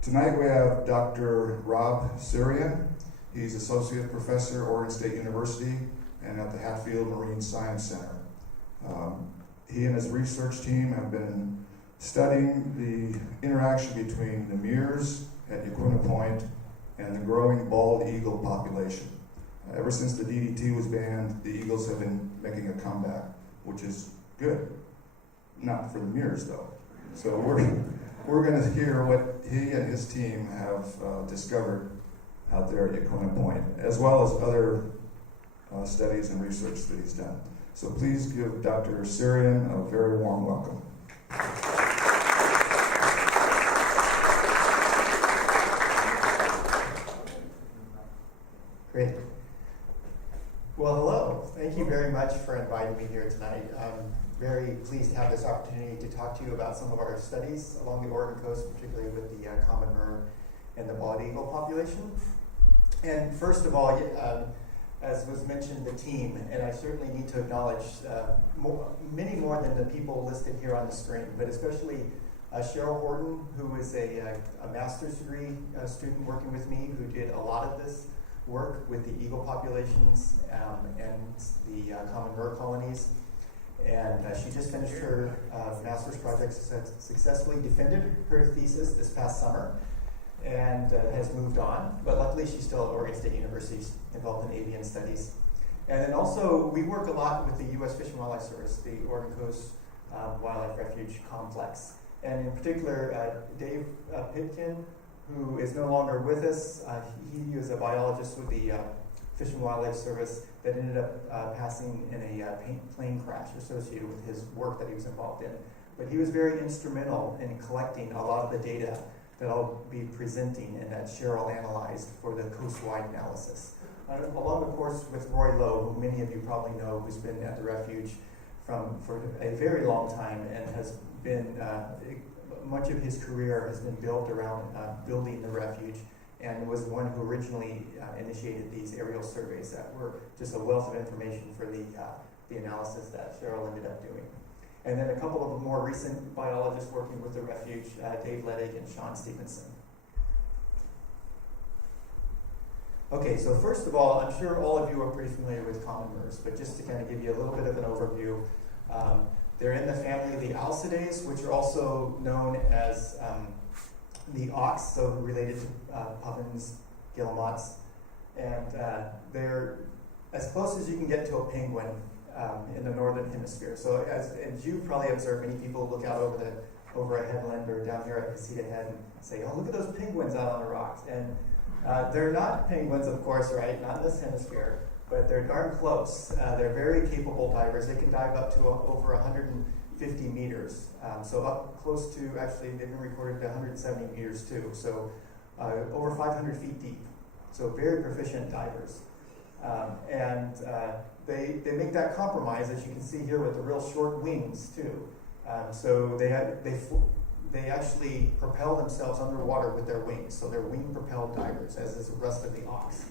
Tonight we have Dr. Rob Suryan. He's Associate Professor, Oregon State University, and at the Hatfield Marine Science Center. He and his research team have been studying the interaction between the Murres at Yaquina Point and the growing bald eagle population. Ever since the DDT was banned, the eagles have been making a comeback, which is good. Not for the Murres, though. So we're going to hear what he and his team have discovered out there at Yaquina Point, as well as other studies and research that he's done. So please give Dr. Suryan a very warm welcome. Great. Well, hello. Thank you very much for inviting me here tonight. I'm very pleased to have this opportunity to talk to you about some of our studies along the Oregon coast, particularly with the common murre and the bald eagle population. And first of all, as was mentioned, the team, and I certainly need to acknowledge many more than the people listed here on the screen, but especially Cheryl Horton, who is a master's degree student working with me, who did a lot of this work with the eagle populations and the common murre colonies. And she just finished her master's project, successfully defended her thesis this past summer, and has moved on. But luckily, she's still at Oregon State University, involved in avian studies. And then also, we work a lot with the U.S. Fish and Wildlife Service, the Oregon Coast Wildlife Refuge Complex. And in particular, Dave Pitkin, who is no longer with us. He was a biologist with the Fish and Wildlife Service that ended up passing in a plane crash associated with his work that he was involved in. But he was very instrumental in collecting a lot of the data that I'll be presenting and that Cheryl analyzed for the coast-wide analysis. Along the course with Roy Lowe, who many of you probably know, who's been at the refuge for a very long time and has been much of his career has been built around building the refuge, and was the one who originally initiated these aerial surveys that were just a wealth of information for the analysis that Cheryl ended up doing. And then a couple of more recent biologists working with the refuge, Dave Ledig and Sean Stevenson. Okay, so first of all, I'm sure all of you are pretty familiar with common murres, but just to kind of give you a little bit of an overview, they're in the family of the Alcidae, which are also known as the auks, so related to puffins, guillemots, and they're as close as you can get to a penguin in the northern hemisphere. So as you probably observed, many people look out over a headland or down here at Casita Head and say, "Oh, look at those penguins out on the rocks." And they're not penguins, of course, right? Not in this hemisphere. But they're darn close. They're very capable divers. They can dive up to over 150 meters. So up close to, actually, they've been recorded to 170 meters too. So over 500 feet deep. So very proficient divers. And they make that compromise, as you can see here, with the real short wings too. So they actually propel themselves underwater with their wings. So they're wing-propelled divers, as is the rest of the auks.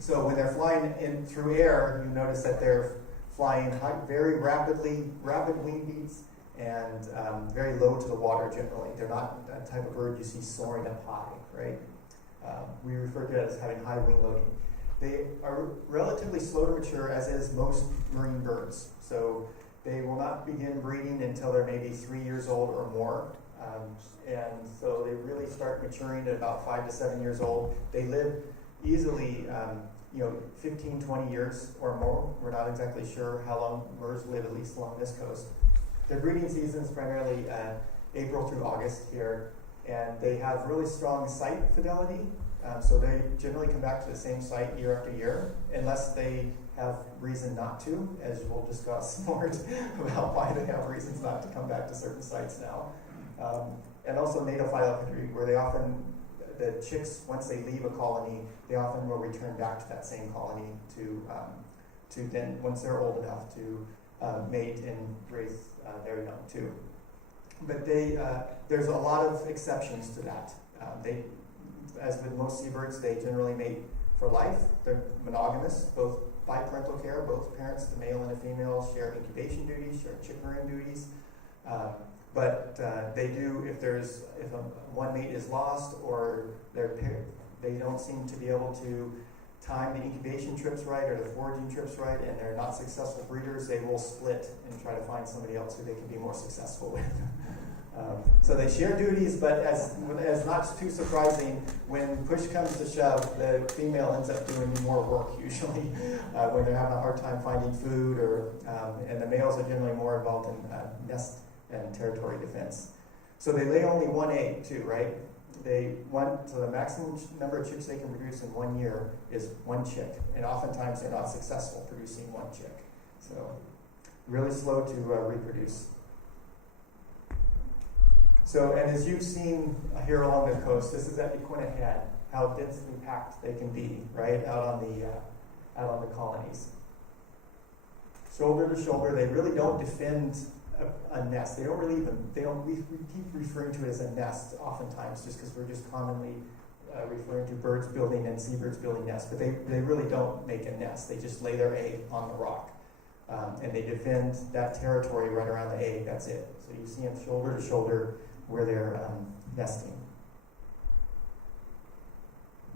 So when they're flying in through air, you notice that they're flying very rapid wing beats, and very low to the water generally. They're not that type of bird you see soaring up high, right? We refer to it as having high wing loading. They are relatively slow to mature, as is most marine birds. So they will not begin breeding until they're maybe 3 years old or more. And so they really start maturing at about 5 to 7 years old. They live easily 15, 20 years or more. We're not exactly sure how long murres live, at least along this coast. Their breeding season is primarily April through August here, and they have really strong site fidelity. So they generally come back to the same site year after year, unless they have reason not to, as we'll discuss more about why they have reasons not to come back to certain sites now. And also native-phylogeny, where the chicks, once they leave a colony, they often will return back to that same colony to then, once they're old enough, to mate and raise their young too. But there's a lot of exceptions to that. As with most seabirds, they generally mate for life. They're monogamous, both by parental care. Both parents, the male and the female, share incubation duties, share chick rearing duties. But they do, if one mate is lost or they don't seem to be able to time the incubation trips right or the foraging trips right, and they're not successful breeders, they will split and try to find somebody else who they can be more successful with. So they share duties, but as not too surprising, when push comes to shove, the female ends up doing more work usually when they're having a hard time finding food, and the males are generally more involved in nest and territory defense. So they lay only one egg too, right? So the maximum number of chicks they can produce in 1 year is one chick, and oftentimes they're not successful producing one chick. So really slow to reproduce. So, and as you've seen here along the coast, this is at Yaquina Head, how densely packed they can be, right, out on the colonies. Shoulder to shoulder, they really don't defend a nest. We keep referring to it as a nest oftentimes, just because we're just commonly referring to birds building and seabirds building nests, but they really don't make a nest. They just lay their egg on the rock. And they defend that territory right around the egg, that's it. So you see them shoulder to shoulder where they're nesting.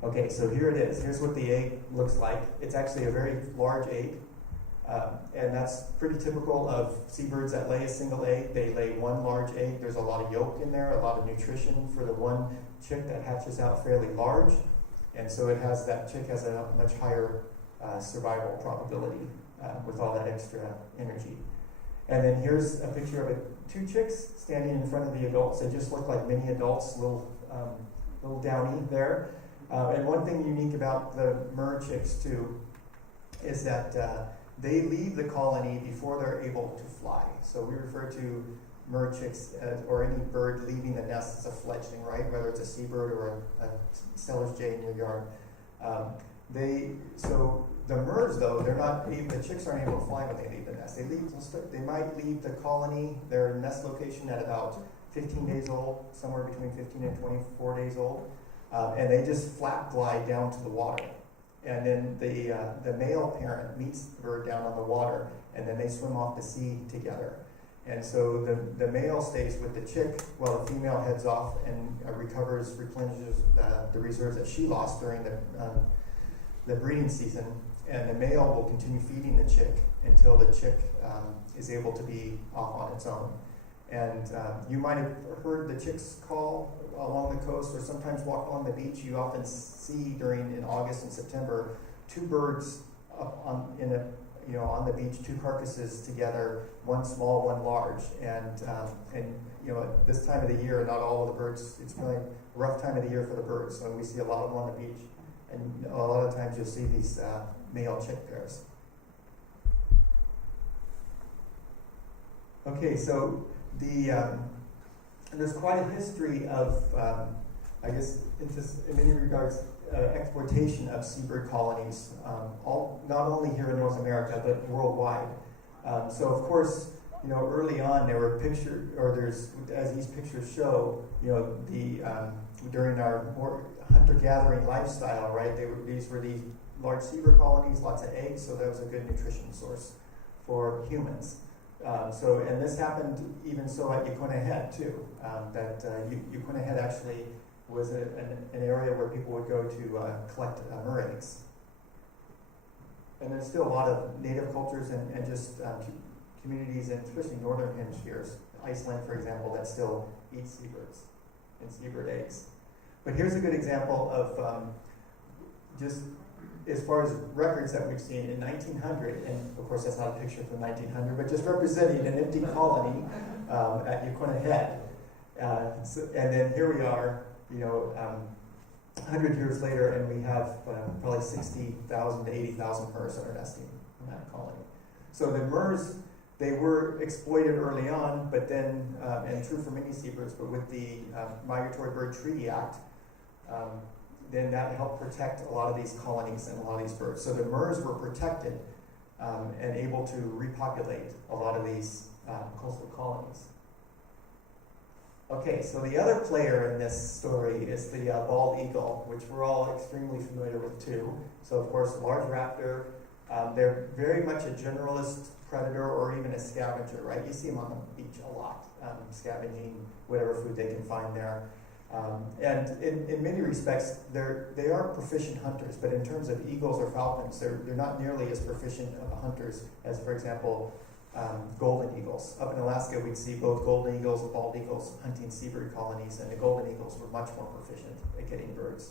Okay, so here it is. Here's what the egg looks like. It's actually a very large egg, and that's pretty typical of seabirds that lay a single egg. They lay one large egg. There's a lot of yolk in there, a lot of nutrition for the one chick that hatches out fairly large, and so that chick has a much higher survival probability with all that extra energy. And then here's a picture of two chicks standing in front of the adults. They just look like mini adults, little downy there. And one thing unique about the Murre chicks too is that they leave the colony before they're able to fly. So we refer to Murre chicks or any bird leaving the nest as a fledgling, right? Whether it's a seabird or a Seller's jay in your yard. The Murres, though, the chicks aren't able to fly when they leave the nest. They might leave the colony, their nest location at about 15 days old, somewhere between 15 and 24 days old, and they just flap glide down to the water. And then the male parent meets the bird down on the water, and then they swim off to sea together. And so the male stays with the chick while the female heads off and replenishes the reserves that she lost during the breeding season. And the male will continue feeding the chick until the chick is able to be off on its own. And you might have heard the chicks call along the coast, or sometimes walk along the beach. You often see in August and September, two birds up on the beach, two carcasses together, one small, one large. And at this time of the year, not all of the birds. It's really a rough time of the year for the birds, so we see a lot of them on the beach. And a lot of times you'll see these male chick pairs. Okay, so there's quite a history of, in many regards, exploitation of seabird colonies, not only here in North America, but worldwide. So of course, early on there were as these pictures show, during our more hunter-gathering lifestyle, right? These were these large seabird colonies, lots of eggs, so that was a good nutrition source for humans. And this happened even so at Yaquina Head too. Yaquina Head actually was an area where people would go to collect Murre eggs. And there's still a lot of native cultures and just communities, and especially northern hemispheres, Iceland, for example, that still eat seabirds and seabird eggs. But here's a good example of just as far as records that we've seen in 1900, and of course that's not a picture from 1900, but just representing an empty colony at Yaquina Head. And then here we are, 100 years later, and we have probably 60,000 to 80,000 Murres that are nesting in that colony. So the Murres, they were exploited early on, but then, and true for many seabirds, but with the Migratory Bird Treaty Act, then that helped protect a lot of these colonies and a lot of these birds. So the Murres were protected and able to repopulate a lot of these coastal colonies. Okay, so the other player in this story is the bald eagle, which we're all extremely familiar with too. So of course, a large raptor, They're very much a generalist predator or even a scavenger, right? You see them on the beach a lot, scavenging whatever food they can find there. And in many respects, they are proficient hunters, but in terms of eagles or falcons, they're not nearly as proficient of hunters as, for example, golden eagles. Up in Alaska, we'd see both golden eagles and bald eagles hunting seabird colonies, and the golden eagles were much more proficient at getting birds.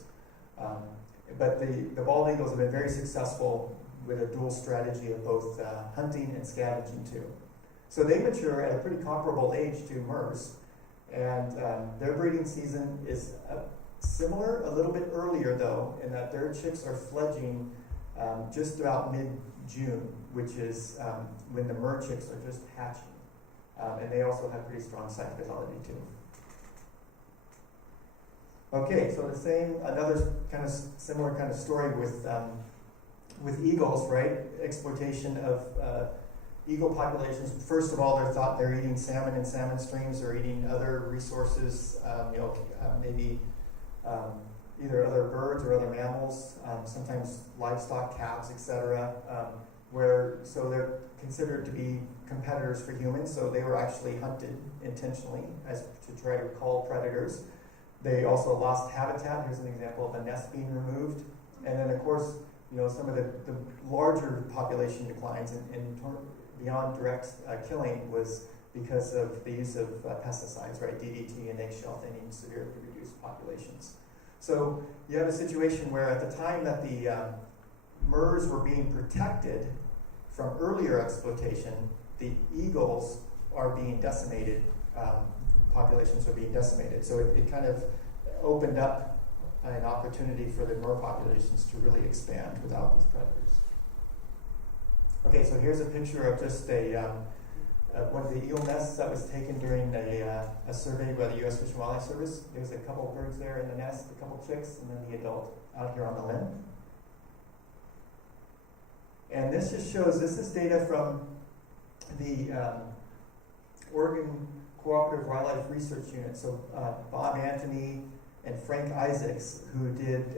But the bald eagles have been very successful with a dual strategy of both hunting and scavenging too. So they mature at a pretty comparable age to Murres, and their breeding season is similar, a little bit earlier though, in that their chicks are fledging just about mid-June, which is when the Murre chicks are just hatching. And they also have pretty strong site fidelity too. Okay, so another kind of similar kind of story with eagles, right? Exploitation of eagle populations. First of all, they're eating salmon in salmon streams, or eating other resources, maybe either other birds or other mammals, sometimes livestock, calves, etc. So they're considered to be competitors for humans. So they were actually hunted intentionally to try to cull predators. They also lost habitat. Here's an example of a nest being removed. And then, of course, some of the larger population declines and beyond direct killing was because of the use of pesticides, right? DDT and eggshell thinning severely reduced populations. So you have a situation where at the time that the Murres were being protected from earlier exploitation, the eagles are being decimated, populations are being decimated. So it kind of opened up an opportunity for the Murre populations to really expand without these predators. Okay, so here's a picture of just one of the eel nests that was taken during a survey by the U.S. Fish and Wildlife Service. There's a couple of birds there in the nest, a couple chicks, and then the adult out here on the limb. And this just shows, this is data from the Oregon Cooperative Wildlife Research Unit. So Bob Anthony and Frank Isaacs, who did,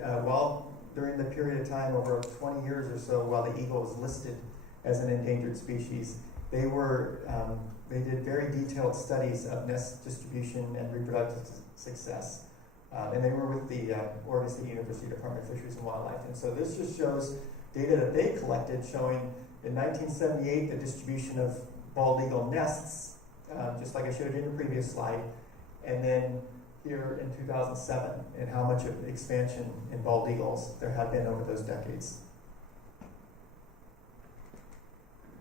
during the period of time, over 20 years or so, while the eagle was listed as an endangered species, they did very detailed studies of nest distribution and reproductive success. And they were with the Oregon State University Department of Fisheries and Wildlife. And so this just shows data that they collected showing in 1978 the distribution of bald eagle nests, just like I showed you in the previous slide, and then here in 2007, and how much of expansion in bald eagles there had been over those decades.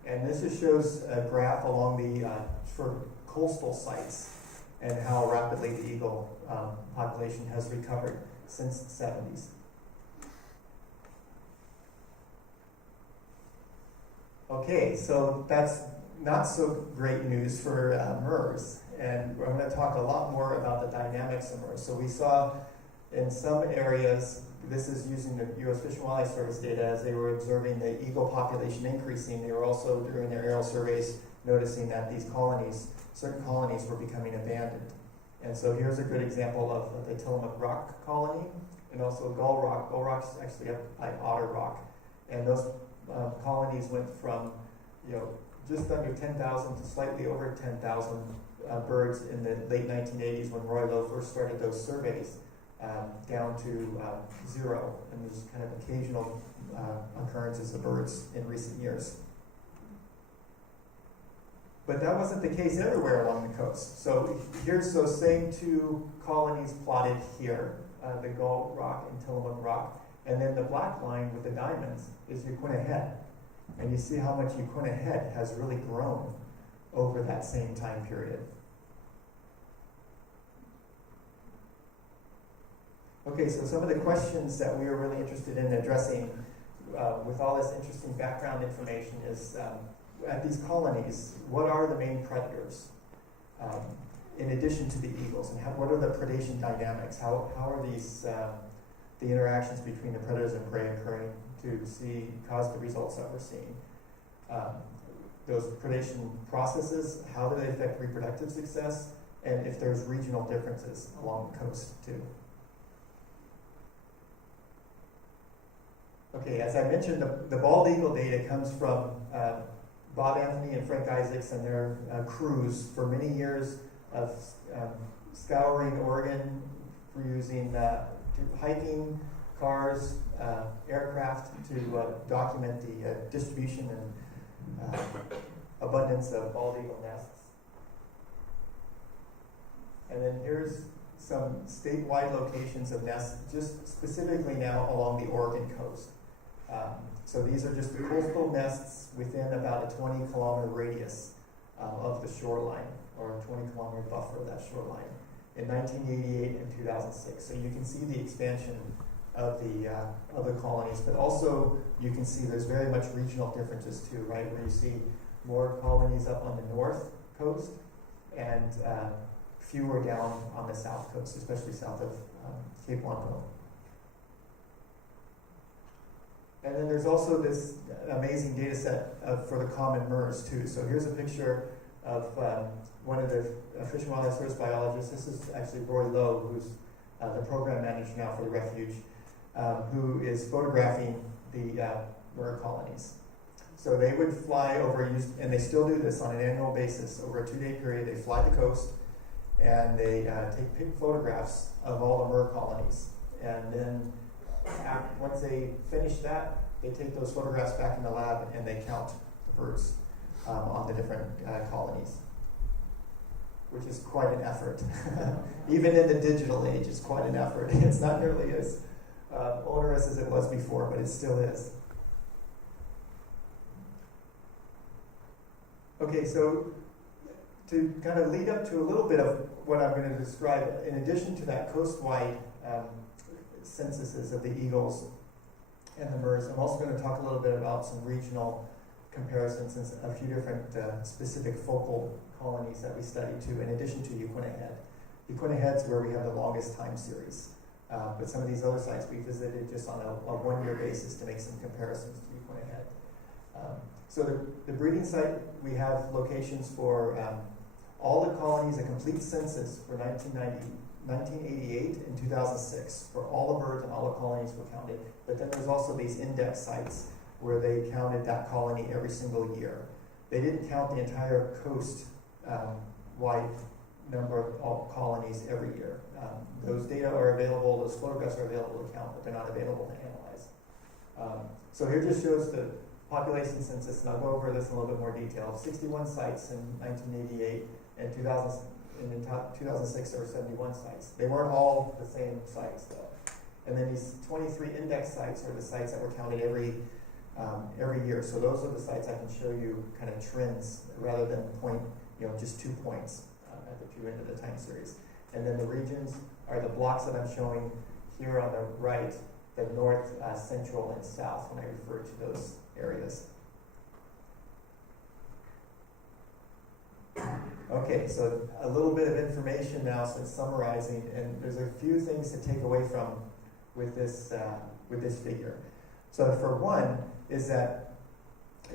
And this just shows a graph along the for coastal sites and how rapidly the eagle population has recovered since the 70s. Okay, so that's not so great news for Murres, and I'm going to talk a lot more about the dynamics of Murres. So we saw in some areas, this is using the U.S. Fish and Wildlife Service data, as they were observing the eagle population increasing, they were also, during their aerial surveys, noticing that these colonies, certain colonies, were becoming abandoned. And so here's a good example of the Tillamook Rock colony, and also Gull Rock. Gull Rock's actually up by Otter Rock. And those colonies went from, just under 10,000 to slightly over 10,000 birds in the late 1980s when Roy Lowe first started those surveys, down to 0, and there's kind of occasional occurrences of birds in recent years. But that wasn't the case everywhere along the coast. So here's those same two colonies plotted here, the Gull Rock and Tillamook Rock, and then the black line with the diamonds is Yaquina Head. And you see how much Yaquina Head has really grown over that same time period. Okay, so some of the questions that we are really interested in addressing with all this interesting background information is, at these colonies, what are the main predators in addition to the eagles, and what are the predation dynamics? How are these the interactions between the predators and prey occurring to cause the results that we're seeing? Those predation processes, how do they affect reproductive success, and if there's regional differences along the coast too. Okay, as I mentioned, the bald eagle data comes from Bob Anthony and Frank Isaacs and their crews for many years of scouring Oregon for using hiking, cars, aircraft to document the distribution and abundance of bald eagle nests. And then here's some statewide locations of nests, just specifically now along the Oregon coast. So these are just coastal nests within about a 20-kilometer radius of the shoreline, or a 20-kilometer buffer of that shoreline, in 1988 and 2006. So you can see the expansion of the colonies, but also you can see there's very much regional differences too, right? Where you see more colonies up on the north coast and fewer down on the south coast, especially south of Cape Blanco. And then there's also this amazing data set for the common Murres too. So here's a picture of one of the Fish and Wildlife Service biologists. This is actually Roy Lowe, who's the program manager now for the refuge, who is photographing the Murre colonies. So they would fly over, and they still do this on an annual basis. Over a 2-day period, they fly the coast, and they take photographs of all the Murre colonies. And then once they finish that, they take those photographs back in the lab and they count the birds on the different colonies, which is quite an effort. Even in the digital age, it's quite an effort. It's not nearly as onerous as it was before, but it still is. Okay, so to kind of lead up to a little bit of what I'm going to describe, in addition to that coastwide censuses of the eagles and the Murres, I'm also going to talk a little bit about some regional comparisons and a few different specific focal colonies that we studied too, in addition to Yaquina Head. Yaquina Head's where we have the longest time series, but some of these other sites we visited just on a one-year basis to make some comparisons to Yaquina Head. So the breeding site, we have locations for all the colonies, a complete census for 1988 and 2006, for all the birds and all the colonies were counted. But then there's also these index sites where they counted that colony every single year. They didn't count the entire coast wide number of all colonies every year. Those data are available, those photographs are available to count, but they're not available to analyze. So here just shows the population census, and I'll go over this in a little bit more detail. 61 sites in 1988, and 2006 there were 71 sites. They weren't all the same sites though. And then these 23 index sites are the sites that were counted every year. So those are the sites I can show you kind of trends rather than just 2 points at the two end of the time series. And then the regions are the blocks that I'm showing here on the right, the north, central, and south when I refer to those areas. Okay, so a little bit of information now since summarizing, and there's a few things to take away from with this figure. So for one is that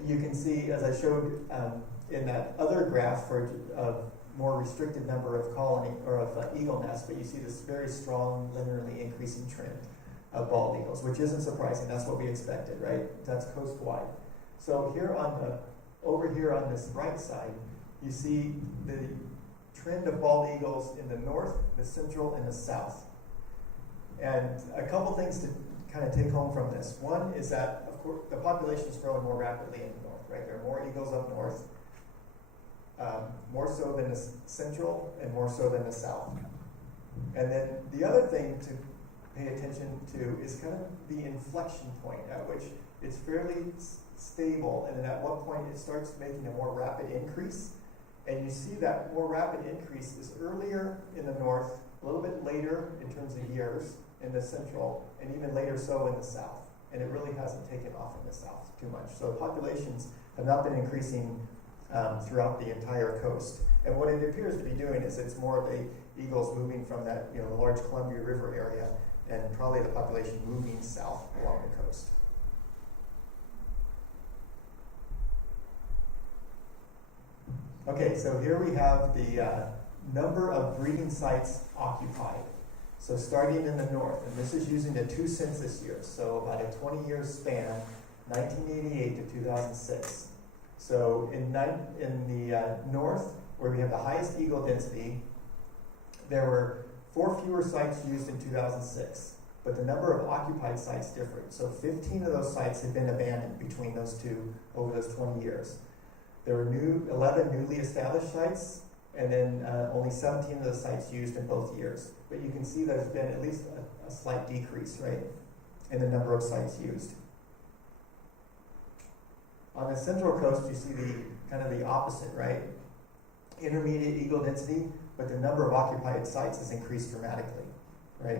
you can see, as I showed in that other graph for a more restricted number of colony or of eagle nests, but you see this very strong linearly increasing trend of bald eagles, which isn't surprising. That's what we expected, right? That's coast-wide. So here over here on this right side, you see the trend of bald eagles in the north, the central, and the south. And a couple things to kind of take home from this. One is that, of course, the population is growing more rapidly in the north, right? There are more eagles up north, more so than the central and more so than the south. And then the other thing to pay attention to is kind of the inflection point at which it's fairly stable, and then at what point it starts making a more rapid increase. And you see that more rapid increase is earlier in the north, a little bit later in terms of years in the central, and even later so in the south. And it really hasn't taken off in the south too much. So populations have not been increasing throughout the entire coast. And what it appears to be doing is it's more of the eagles moving from that, the large Columbia River area, and probably the population moving south along the coast. Okay, so here we have the number of breeding sites occupied. So starting in the north, and this is using the 2 census years, so about a 20-year span, 1988 to 2006. So in the north, where we have the highest eagle density, there were 4 fewer sites used in 2006, but the number of occupied sites differed. So 15 of those sites had been abandoned between those two over those 20 years. There were 11 newly established sites, and then only 17 of the sites used in both years. But you can see there's been at least a slight decrease, right, in the number of sites used. On the central coast, you see the kind of the opposite, right? Intermediate eagle density, but the number of occupied sites has increased dramatically, right?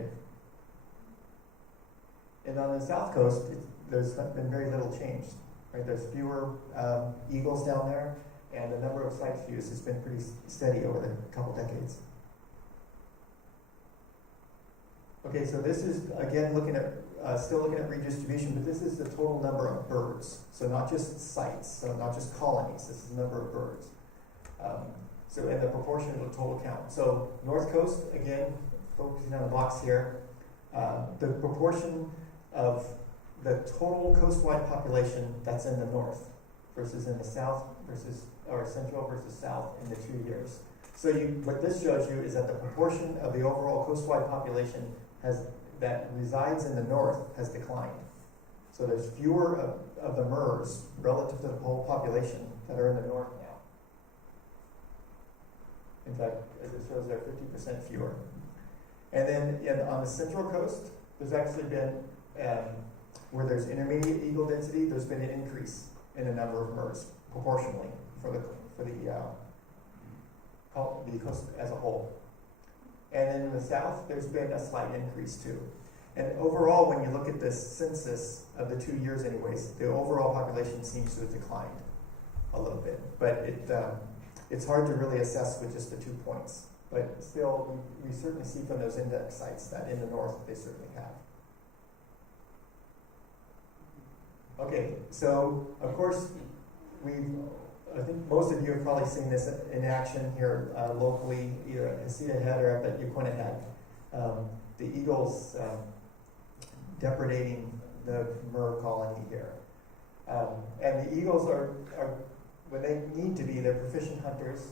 And on the south coast, there's been very little change, right? There's fewer eagles down there, and the number of sites used has been pretty steady over the couple decades. Okay, so this is, again, still looking at redistribution, but this is the total number of birds. So not just sites, so not just colonies, this is the number of birds. So in the proportion of the total count. So North Coast, again, focusing on the box here, the proportion of the total coastwide population that's in the north versus in the south or central versus south in the 2 years. So what this shows you is that the proportion of the overall coastwide population that resides in the north has declined. So there's fewer of the Murres relative to the whole population that are in the north now. In fact, as it shows there, 50% fewer. And then on the central coast, there's actually been, where there's intermediate eagle density, there's been an increase in the number of Murres proportionally for the coast as a whole. And then in the south, there's been a slight increase too. And overall, when you look at this census of the 2 years anyways, the overall population seems to have declined a little bit. But it's hard to really assess with just the 2 points. But still, we certainly see from those index sites that in the north, they certainly have. Okay, so of course, I think most of you have probably seen this in action here locally, either at Hesita Head or up at Yaquina Head. The eagles depredating the Murre colony here. And the eagles are, when they need to be, they're proficient hunters.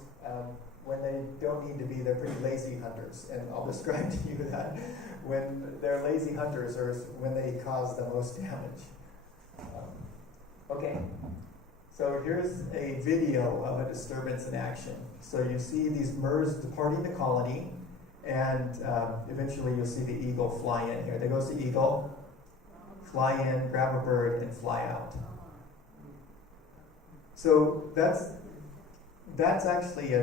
When they don't need to be, they're pretty lazy hunters. And I'll describe to you that when they're lazy hunters or when they cause the most damage. Okay. So here's a video of a disturbance in action. So you see these Murres departing the colony, and eventually you'll see the eagle fly in here. There goes the eagle, fly in, grab a bird, and fly out. So that's actually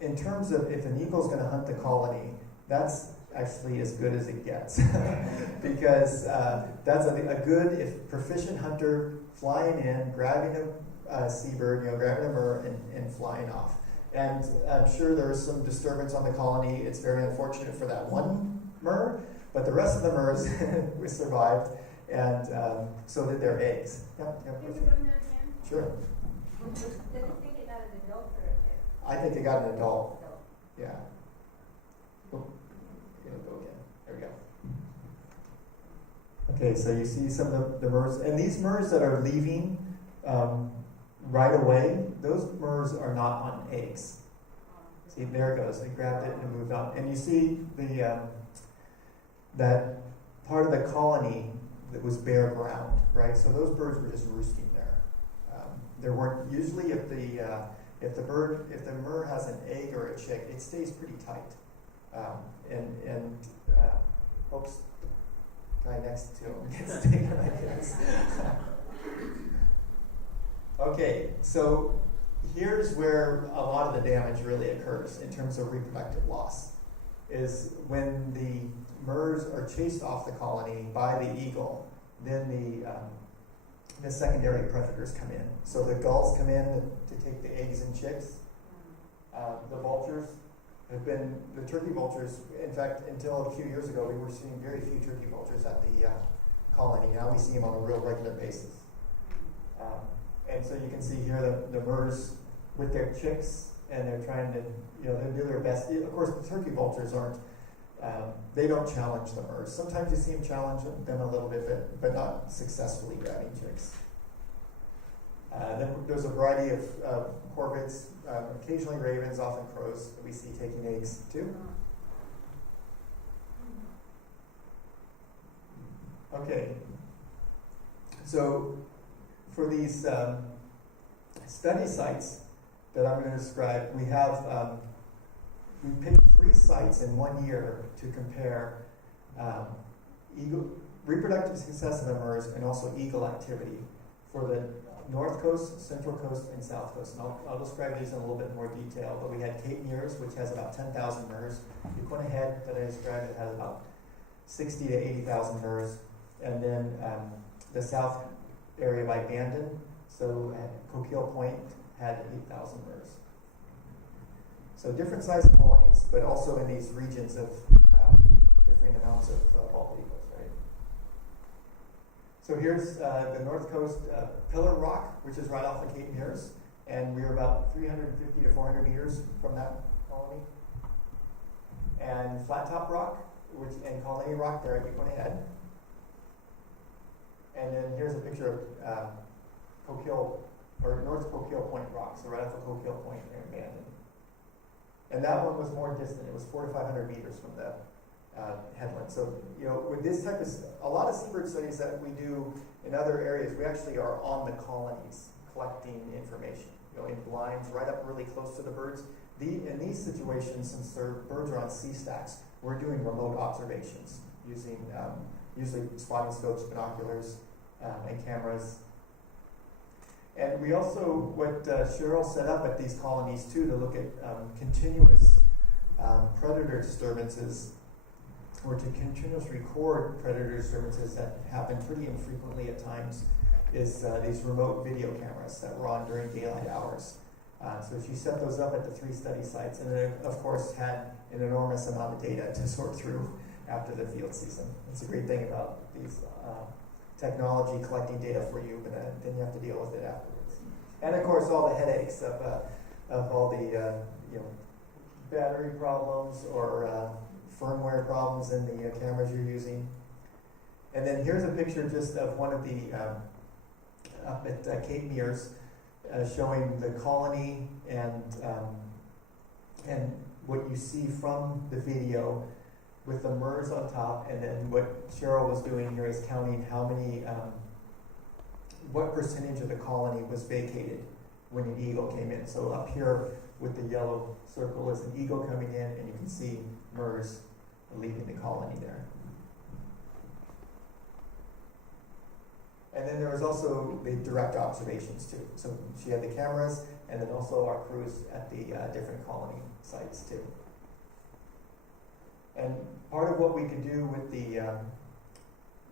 in terms of if an eagle's going to hunt the colony, that's actually as good as it gets. Because that's a good, if proficient hunter flying in, grabbing a seabird, grabbing a Murre and flying off. And I'm sure there's some disturbance on the colony. It's very unfortunate for that one Murre, but the rest of the Murres survived, and so did their eggs. Yep. Can you run that again? Sure. Did they think it got an adult or a kid? I think they got an adult. Yeah. Oh, it'll go again. There we go. Okay, so you see some of the Murres, and these Murres that are leaving right away, those Murres are not on eggs. See, there it goes. They grabbed it and moved on. And you see that part of the colony that was bare ground, right? So those birds were just roosting there. There weren't usually if the Murre has an egg or a chick, it stays pretty tight. Oops. Guy next to him gets taken, I guess. Okay, so here's where a lot of the damage really occurs in terms of reproductive loss, is when the Murres are chased off the colony by the eagle, then the secondary predators come in. So the gulls come in to take the eggs and chicks. The vultures have been, the turkey vultures, in fact, until a few years ago, we were seeing very few turkey vultures at the colony. Now we see them on a real regular basis. And so you can see here the Murres with their chicks, and they're trying to, they do their best. Of course, the turkey vultures aren't they don't challenge the Murres. Sometimes you see them challenge them a little bit, but not successfully grabbing chicks. Then there's a variety of corvids, occasionally ravens, often crows that we see taking eggs too. Okay, so for these study sites that I'm going to describe, we have we picked 3 sites in 1 year to compare reproductive success of the Murres and also eagle activity for the North Coast, Central Coast, and South Coast. And I'll describe these in a little bit more detail. But we had Cape Murres, which has about 10,000 Murres. Uquina Head, that I described, it has about 60 to 80,000 Murres. And then the south area by Bandon, so Coquille Point had 8,000 Murres. So different sized colonies, but also in these regions of differing amounts of bald eagles, right? So here's the North Coast Pillar Rock, which is right off of Cape Murres, and we're about 350 to 400 meters from that colony. And Flat Top Rock, and Colony Rock there at Uquina Head. And then here's a picture of North Coquille Point Rock, so right off of Coquille Point in Bandon. And that one was more distant. It was 400 to 500 meters from the headland. So, with this type of, a lot of seabird studies that we do in other areas, we actually are on the colonies collecting information, in blinds right up really close to the birds. In these situations, since their birds are on sea stacks, we're doing remote observations using usually spotting scopes, binoculars, and cameras. And we also, what Cheryl set up at these colonies too, to look at continuous predator disturbances, or to continuously record predator disturbances that happen pretty infrequently at times, is these remote video cameras that were on during daylight hours. So she set those up at the 3 study sites, and then of course had an enormous amount of data to sort through after the field season. That's a great thing about these technology collecting data for you, but then you have to deal with it afterwards. And of course, all the headaches of all the battery problems or firmware problems in the cameras you're using. And then here's a picture just of one of the up at Cape Murres, showing the colony and what you see from the video, with the Murres on top, and then what Cheryl was doing here is counting how many, what percentage of the colony was vacated when an eagle came in. So up here with the yellow circle is an eagle coming in, and you can see Murres leaving the colony there. And then there was also the direct observations too. So she had the cameras, and then also our crews at the different colony sites too. And part of what we could do with the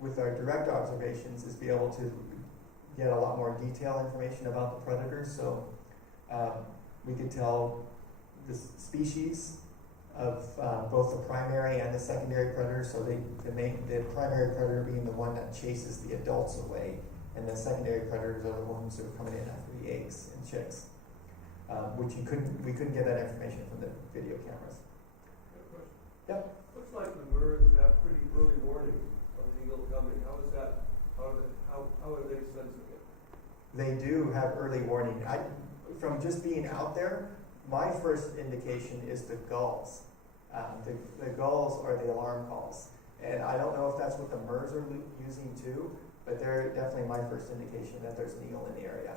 with our direct observations is be able to get a lot more detailed information about the predators. So we could tell the species of both the primary and the secondary predators. So the primary predator being the one that chases the adults away, and the secondary predators are the ones that are coming in after the eggs and chicks, which we couldn't get that information from the video cameras. Yep. Looks like the Murres have pretty early warning of the eagle coming. How is that? How are they sensing it? They do have early warning. From just being out there, my first indication is the gulls. The gulls are the alarm calls. And I don't know if that's what the Murres are using too, but they're definitely my first indication that there's an eagle in the area.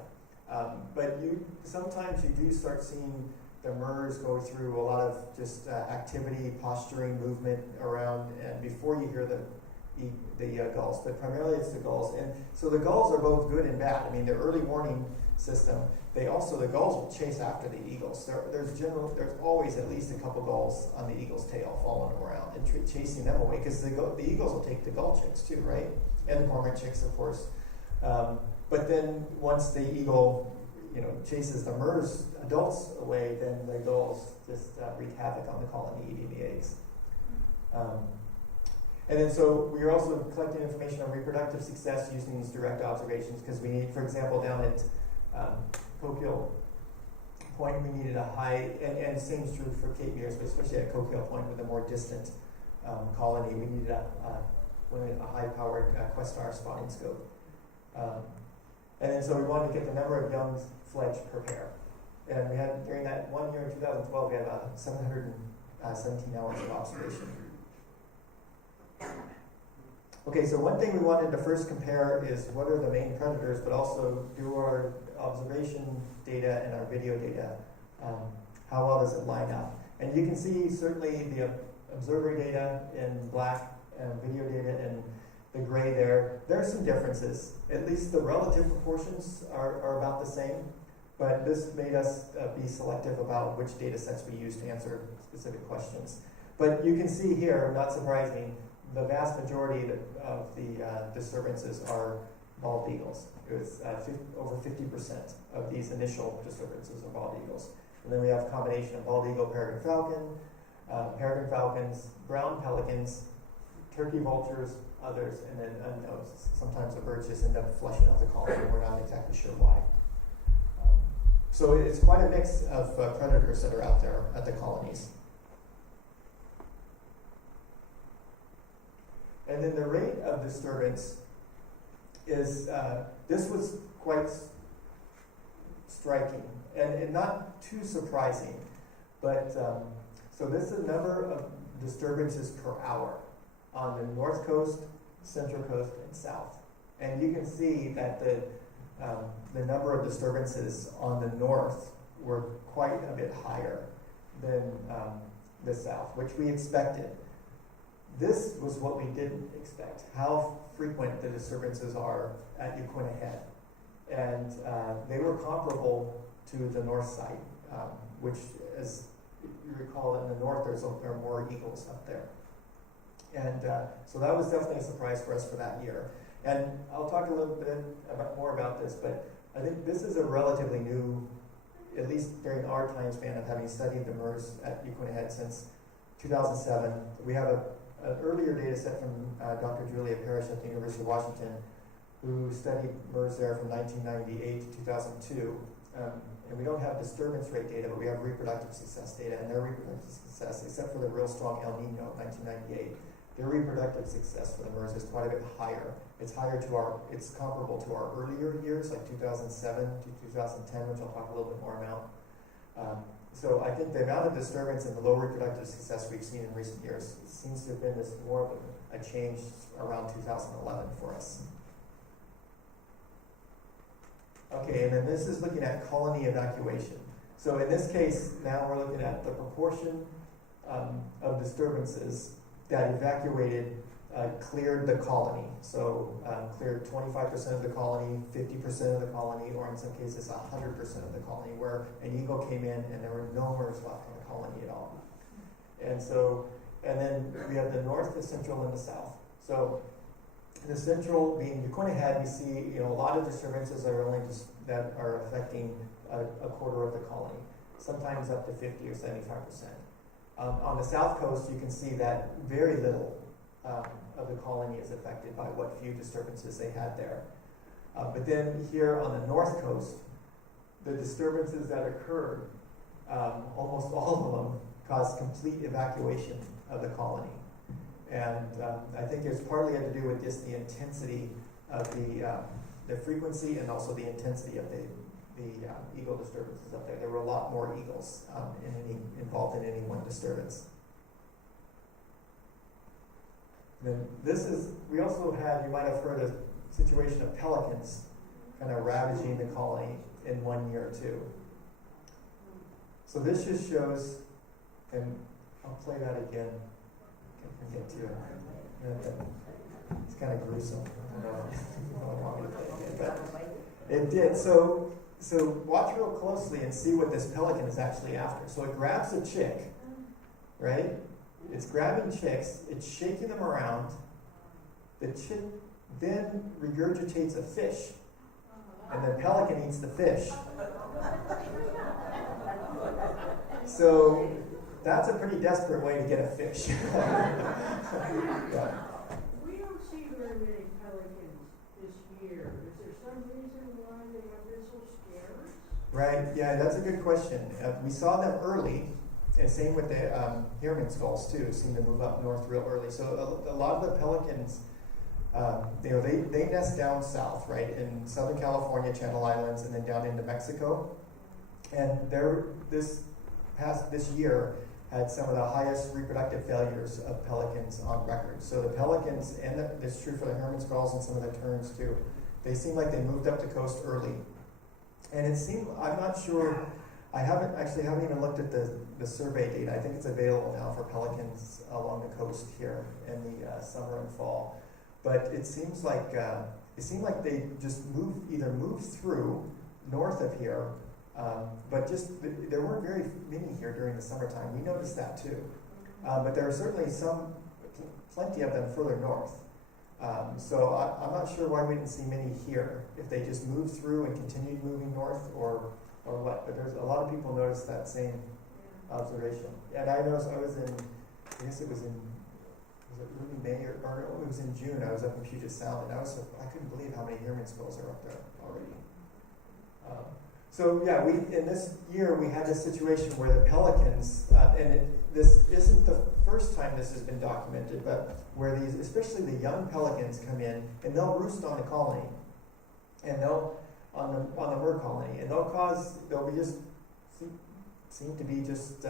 But sometimes you do start seeing the Murres go through a lot of just activity, posturing, movement around, and before you hear the gulls. But primarily it's the gulls. And so the gulls are both good and bad. I mean, the early warning system, the gulls will chase after the eagles. There's always at least a couple gulls on the eagle's tail following around and chasing them away, because the eagles will take the gull chicks too, right? And the cormorant chicks, of course. But then once the eagle chases the Murres adults away, then the gulls just wreak havoc on the colony, eating the eggs. And then so we are also collecting information on reproductive success using these direct observations, because we need, for example, down at Coquille Point, we needed a high, and same is true for Cape Murres, but especially at Coquille Point with a more distant colony, we needed a high-powered Questar spotting scope. And then so we wanted to get the number of young fledge per pair. And we had, during that 1 year in 2012, we had about 717 hours of observation. Okay, so one thing we wanted to first compare is what are the main predators, but also do our observation data and our video data, how well does it line up? And you can see certainly the observer data in black and video data in the gray there. There are some differences. At least the relative proportions are about the same, but this made us be selective about which data sets we use to answer specific questions. But you can see here, not surprising, the vast majority of the disturbances are bald eagles. It was over 50% of these initial disturbances are bald eagles. And then we have a combination of bald eagle, peregrine falcons, brown pelicans, turkey vultures, others, and then unknowns. Sometimes the birds just end up flushing out the colony and we're not exactly sure why. So it's quite a mix of predators that are out there at the colonies. And then the rate of disturbance is, this was quite striking and not too surprising, but so this is the number of disturbances per hour on the north coast, central coast, and south. And you can see that the number of disturbances on the north were quite a bit higher than the south, which we expected. This was what we didn't expect, how frequent the disturbances are at Uquinna Head. And they were comparable to the north side, which, as you recall, in the north there are more eagles up there. And so that was definitely a surprise for us for that year. And I'll talk a little bit more about this, but I think this is a relatively new, at least during our time span of having studied the Murres at Uquinna Head since 2007. We have an earlier data set from Dr. Julia Parrish at the University of Washington, who studied Murres there from 1998 to 2002. And we don't have disturbance rate data, but we have reproductive success data, and their reproductive success, except for the real strong El Nino of 1998, their reproductive success for the Murres is quite a bit higher. It's it's comparable to our earlier years, like 2007 to 2010, which I'll talk a little bit more about. So I think the amount of disturbance and the low reproductive success we've seen in recent years seems to have been this more of a change around 2011 for us. Okay, and then this is looking at colony evacuation. So in this case, now we're looking at the proportion of disturbances that evacuated, cleared the colony. So cleared 25% of the colony, 50% of the colony, or in some cases 100% of the colony, where an eagle came in and there were no Murres left on the colony at all. And then we have the north, the central, and the south. So the central, being Uquinna Head, we see a lot of disturbances that are affecting a quarter of the colony, sometimes up to 50 or 75%. On the south coast, you can see that very little of the colony is affected by what few disturbances they had there. But then here on the north coast, the disturbances that occurred, almost all of them caused complete evacuation of the colony. And I think it's partly had to do with just the intensity of the frequency and also the intensity of the eagle disturbances up there. There were a lot more eagles involved in any one disturbance. Then we also had, you might have heard, a situation of pelicans kind of ravaging the colony in 1 year or two. So this just shows, and I'll play that again. I can get to it. It's kind of gruesome. I don't want me to play it again, but it did. So watch real closely and see what this pelican is actually after. So it grabs a chick, right? It's grabbing chicks, it's shaking them around. The chick then regurgitates a fish, and the pelican eats the fish. So that's a pretty desperate way to get a fish. Yeah. We don't see very many pelicans this year. Is there some reason why they have been so scarce? Right, yeah, that's a good question. We saw them early, And same with the Heerman's gulls too, seem to move up north real early. So a lot of the pelicans, they nest down south, right, in Southern California, Channel Islands, and then down into Mexico. And this year had some of the highest reproductive failures of pelicans on record. So the pelicans, and it's true for the Heerman's gulls and some of the terns too, they seem like they moved up the coast early. And it seemed, I'm not sure, I haven't even looked at the survey data. I think it's available now for pelicans along the coast here in the summer and fall. But it seemed like they just either moved through north of here, but there weren't very many here during the summertime. We noticed that too. But there are certainly plenty of them further north. So I'm not sure why we didn't see many here, if they just moved through and continued moving north or what. But there's a lot of people noticed that same observation. And I noticed was it early May or it was in June. I was up in Puget Sound, and I couldn't believe how many Heerman's gulls are up there already. So yeah, in this year we had this situation where the pelicans, this isn't the first time this has been documented, but where especially the young pelicans come in and they'll roost on the colony, and on the Murre colony, and they'll be just seem to be just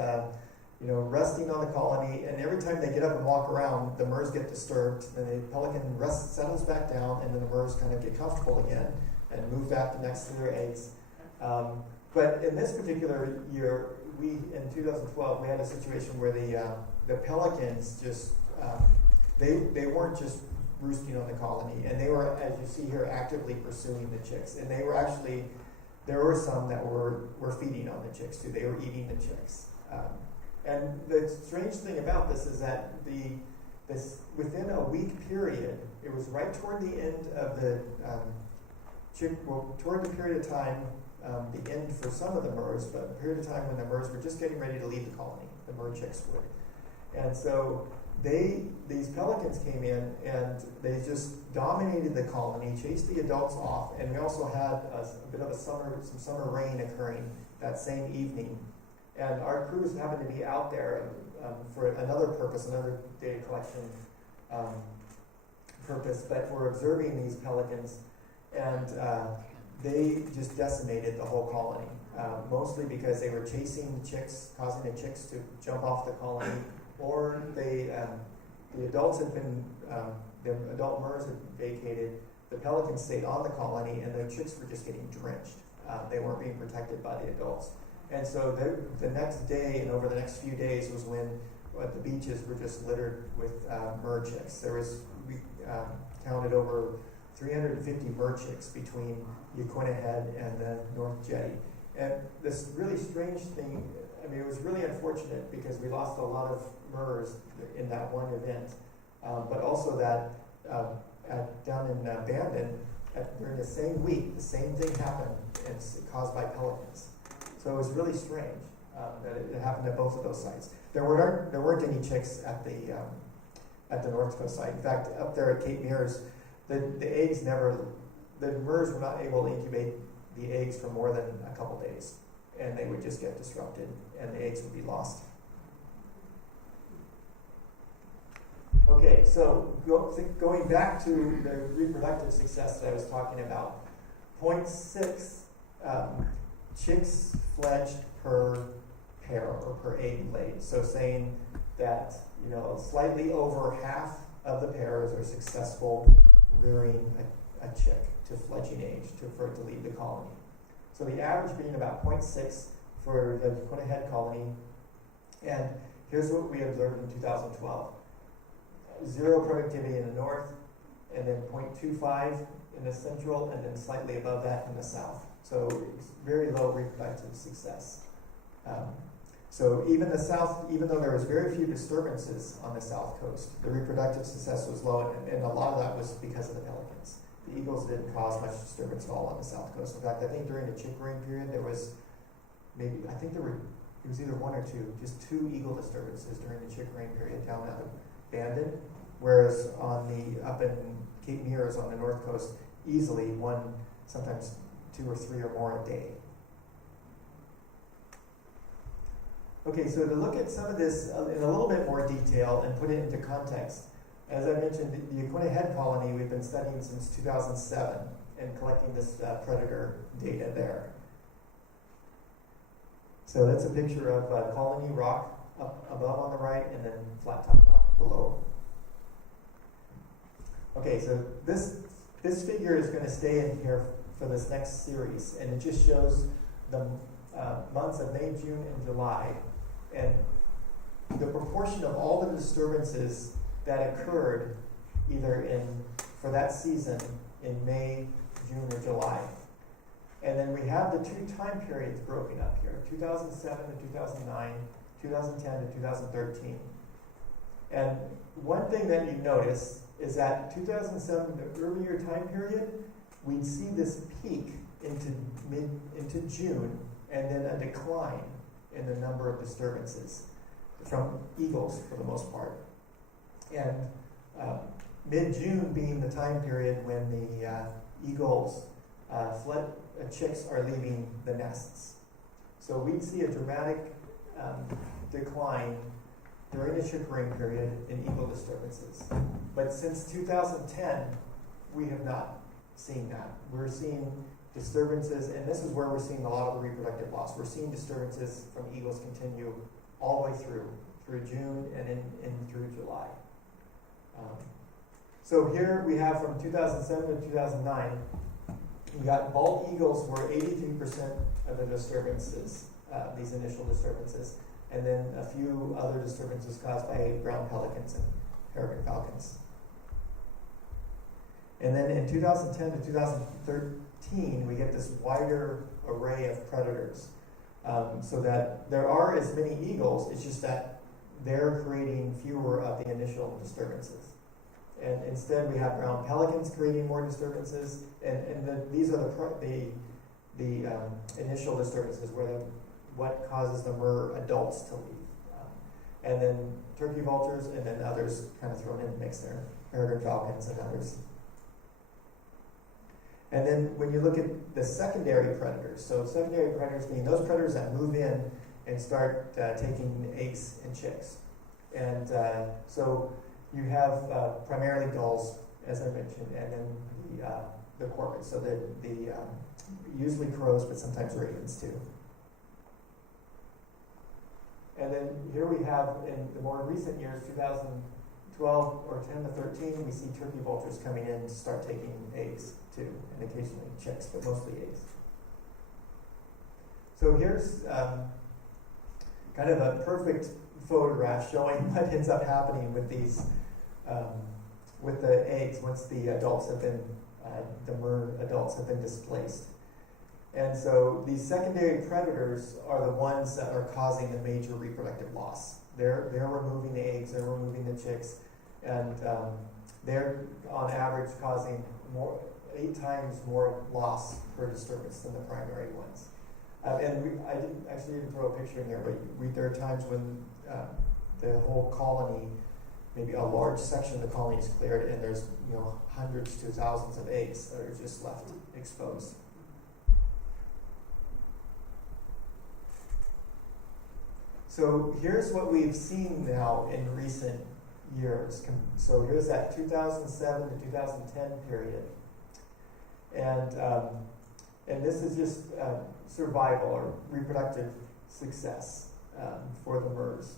resting on the colony, and every time they get up and walk around, the Murres get disturbed, and the pelican settles back down, and then the Murres kind of get comfortable again and move back next to their eggs. But in this particular year, in 2012, we had a situation where the pelicans just, they weren't just roosting on the colony, and they were, as you see here, actively pursuing the chicks. And there were some that were feeding on the chicks too. They were eating the chicks. And the strange thing about this is that within a week period, it was right toward the end of the toward the period of time, the end for some of the Murres, but a period of time when the Murres were just getting ready to leave the colony, the Murre chicks would. And so these pelicans came in and they just dominated the colony, chased the adults off, and we also had a bit of some summer rain occurring that same evening. And our crews happened to be out there for another purpose, another data collection purpose, but we're observing these pelicans, and they just decimated the whole colony, mostly because they were chasing the chicks, causing the chicks to jump off the colony, or the adults had been, the adult Murres had vacated, the pelicans stayed on the colony, and the chicks were just getting drenched. They weren't being protected by the adults. And so the next day and over the next few days was when the beaches were just littered with Murre chicks. We counted over 350 Murre chicks between Yaquina Head and the North Jetty. And this really strange thing, it was really unfortunate because we lost a lot of Murres in that one event, but also that down in Bandon, during the same week, the same thing happened, and it's caused by pelicans. So it was really strange that it happened at both of those sites. There weren't any chicks at the North Coast site. In fact, up there at Cape Meares, the Murres were not able to incubate the eggs for more than a couple days, and they would just get disrupted, and the eggs would be lost. Okay, so going back to the reproductive success that I was talking about, 0.6 chicks fledged per pair or per egg laid. So saying that slightly over half of the pairs are successful rearing a chick to fledging age for it to leave the colony. So the average being about 0.6 for the Yaquina Head colony. And here's what we observed in 2012. 0 productivity in the north, and then 0.25 in the central, and then slightly above that in the south. So it's very low reproductive success. So even the south, even though there was very few disturbances on the south coast, the reproductive success was low, and a lot of that was because of the pelicans. The eagles didn't cause much disturbance at all on the south coast. In fact, I think during the chick rearing period, it was either 1 or 2, just 2 eagle disturbances during the chick rearing period down at Bandon, whereas up in Cape Meares on the north coast, easily 1, sometimes 2 or 3 or more a day. Okay, so to look at some of this in a little bit more detail and put it into context, as I mentioned, the Aquina Head colony we've been studying since 2007 and collecting this predator data there. So that's a picture of Colony Rock up above on the right and then Flat Top Rock below. Okay, so this figure is going to stay in here for this next series, and it just shows the months of May, June, and July, and the proportion of all the disturbances that occurred either for that season in May, June, or July. And then we have the two time periods broken up here, 2007 to 2009, 2010 to 2013. And one thing that you notice is that 2007, the earlier time period, we'd see this peak into June, and then a decline in the number of disturbances from eagles for the most part. And mid-June being the time period when the eagles chicks are leaving the nests. So we'd see a dramatic decline during the chickering period in eagle disturbances. But since 2010, we have not seen that. We're seeing disturbances, and this is where we're seeing a lot of the reproductive loss. We're seeing disturbances from eagles continue all the way through June and in through July. So here we have from 2007 to 2009, we got bald eagles were 83% of the disturbances, these initial disturbances, and then a few other disturbances caused by brown pelicans and peregrine falcons. And then in 2010 to 2013, we get this wider array of predators, so that there are as many eagles, it's just that they're creating fewer of the initial disturbances. And instead, we have brown pelicans creating more disturbances, and these are the initial disturbances, what causes the Murre adults to leave. And then turkey vultures, and then others kind of thrown in the mix there, peregrine falcons and others. And then when you look at the secondary predators, so secondary predators being those predators that move in and start taking eggs and chicks. And so you have primarily gulls, as I mentioned, and then the corvids, so the usually crows, but sometimes ravens too. And then here we have, in the more recent years, 2012 or 10 to 13, we see turkey vultures coming in to start taking eggs too, and occasionally chicks, but mostly eggs. So here's kind of a perfect photograph showing what ends up happening with these, with the eggs once the adults have been, the Murre adults have been displaced. And so these secondary predators are the ones that are causing the major reproductive loss. They're removing the eggs, they're removing the chicks, and they're on average causing 8 times more loss per disturbance than the primary ones. And I didn't throw a picture in there, but there are times when the whole colony, maybe a large section of the colony is cleared, and there's hundreds to thousands of eggs that are just left exposed. So here's what we've seen now in recent years. So here's that 2007 to 2010 period, and this is just survival or reproductive success for the Murres.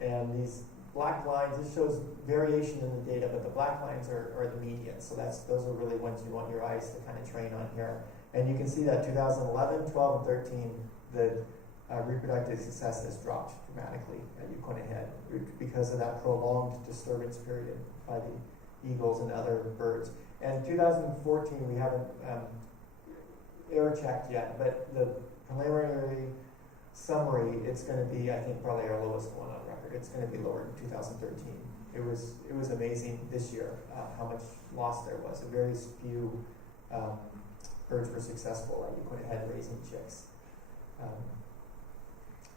And these black lines, this shows variation in the data, but the black lines are the median. So those are really ones you want your eyes to kind of train on here. And you can see that 2011, 12, and 13, the reproductive success has dropped dramatically at Aquina Head because of that prolonged disturbance period by the eagles and other birds. And 2014, we haven't air checked yet, but the preliminary summary, it's going to be, I think, probably our lowest one on record. It's going to be lower in 2013. It was amazing this year how much loss there was. Very few birds were successful at Aquina Head raising chicks.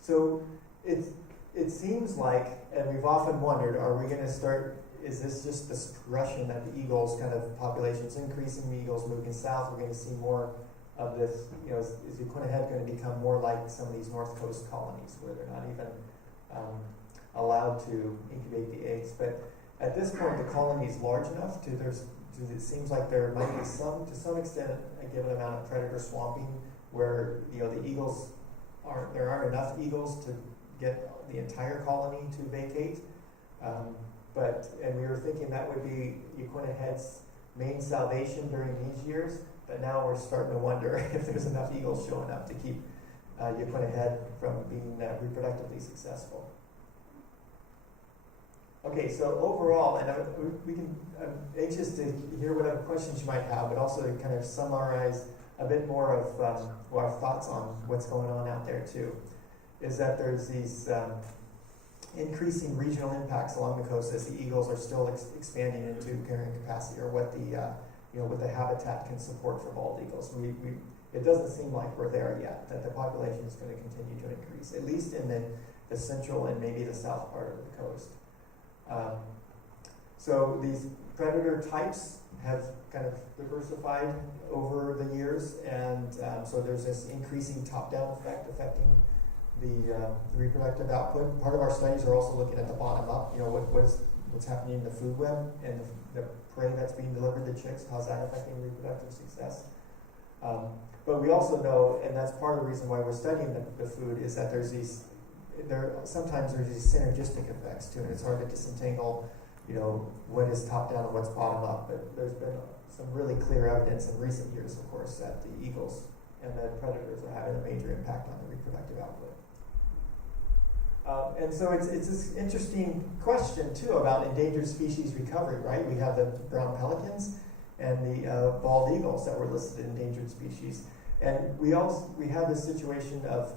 So it seems like, and we've often wondered, are we going to start, is this just this progression that the eagles kind of population's increasing, the eagles moving south, we're going to see more of this, is Yaquina Head going to become more like some of these North Coast colonies where they're not even allowed to incubate the eggs? But at this point, the colony is large enough it seems like there might be to some extent, a given amount of predator swamping where, the eagles there aren't enough eagles to get the entire colony to vacate. And we were thinking that would be Yaquina Head's main salvation during these years, but now we're starting to wonder if there's enough eagles showing up to keep Yaquina Head from being reproductively successful. Okay, so overall, and I'm anxious to hear whatever questions you might have, but also to kind of summarize a bit more of our thoughts on what's going on out there too, is that there's these increasing regional impacts along the coast as the eagles are still expanding into carrying capacity, or what the habitat can support for bald eagles. It doesn't seem like we're there yet, that the population is going to continue to increase, at least in the central and maybe the south part of the coast. So these predator types have kind of diversified over the years, and so there's this increasing top-down effect affecting the reproductive output. Part of our studies are also looking at the bottom up, what's happening in the food web and the prey that's being delivered to chicks, how's that affecting reproductive success. But we also know, and that's part of the reason why we're studying the food, is that sometimes there's these synergistic effects too, and it's hard to disentangle, what is top down and what's bottom up. But there's been some really clear evidence in recent years, of course, that the eagles and the predators are having a major impact on the reproductive output. And so it's this interesting question too about endangered species recovery, right? We have the brown pelicans and the bald eagles that were listed in endangered species, and we have this situation of